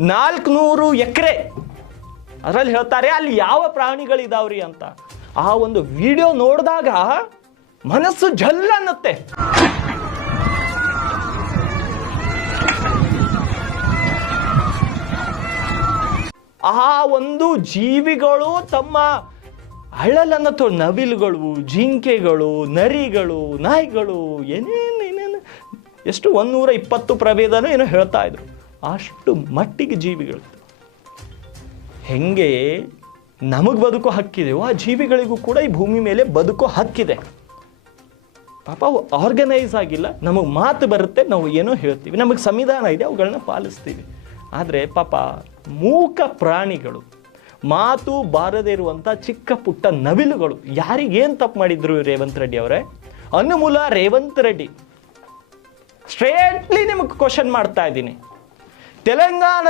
ನಾಲ್ಕುನೂರು ಎಕರೆ. ಅದರಲ್ಲಿ ಹೇಳ್ತಾರೆ, ಅಲ್ಲಿ ಯಾವ ಪ್ರಾಣಿಗಳಿದಾವ್ರಿ ಅಂತ. ಆ ಒಂದು ವಿಡಿಯೋ ನೋಡಿದಾಗ ಮನಸ್ಸು ಜಲ್ ಅನ್ನತ್ತೆ. ಆ ಒಂದು ಜೀವಿಗಳು ತಮ್ಮ ಅಳಲನ್ನ ತೋ ನವಿಲುಗಳು, ಜಿಂಕೆಗಳು, ನರಿಗಳು, ನಾಯಿಗಳು, ಏನೇನು ಏನೇನು, ಎಷ್ಟು ಒಂದೂರ ಇಪ್ಪತ್ತು ಪ್ರಭೇದನೂ ಏನೋ ಹೇಳ್ತಾ ಇದ್ರು. ಅಷ್ಟು ಮಟ್ಟಿಗೆ ಜೀವಿಗಳು ಹೆಂಗೆ ನಮಗೆ ಬದುಕೋ ಹಕ್ಕಿದೆಯೋ ಆ ಜೀವಿಗಳಿಗೂ ಕೂಡ ಈ ಭೂಮಿ ಮೇಲೆ ಬದುಕೋ ಹಕ್ಕಿದೆ. ಪಾಪ ಅವು ಆರ್ಗನೈಸ್ ಆಗಿಲ್ಲ, ನಮಗೆ ಮಾತು ಬರುತ್ತೆ, ನಾವು ಏನೋ ಹೇಳ್ತೀವಿ. ನಮಗೆ ಸಂವಿಧಾನ ಇದೆ ಅವುಗಳನ್ನ ಪಾಲಿಸ್ತೀವಿ. ಆದರೆ ಪಾಪ ಮೂಕ ಪ್ರಾಣಿಗಳು, ಮಾತು ಬಾರದೇ ಇರುವಂಥ ಚಿಕ್ಕ ಪುಟ್ಟ ನವಿಲುಗಳು ಯಾರಿಗೇನು ತಪ್ಪು ಮಾಡಿದ್ರು ರೇವಂತ್ ರೆಡ್ಡಿ ಅವರೇ? ಅನುಮೂಲ ರೇವಂತ್ ರೆಡ್ಡಿ. ಸ್ಟ್ರೇಟ್ಲಿ ನಿಮಗೆ ಕ್ವಶನ್ ಮಾಡ್ತಾ ಇದ್ದೀನಿ. తెలంగాణ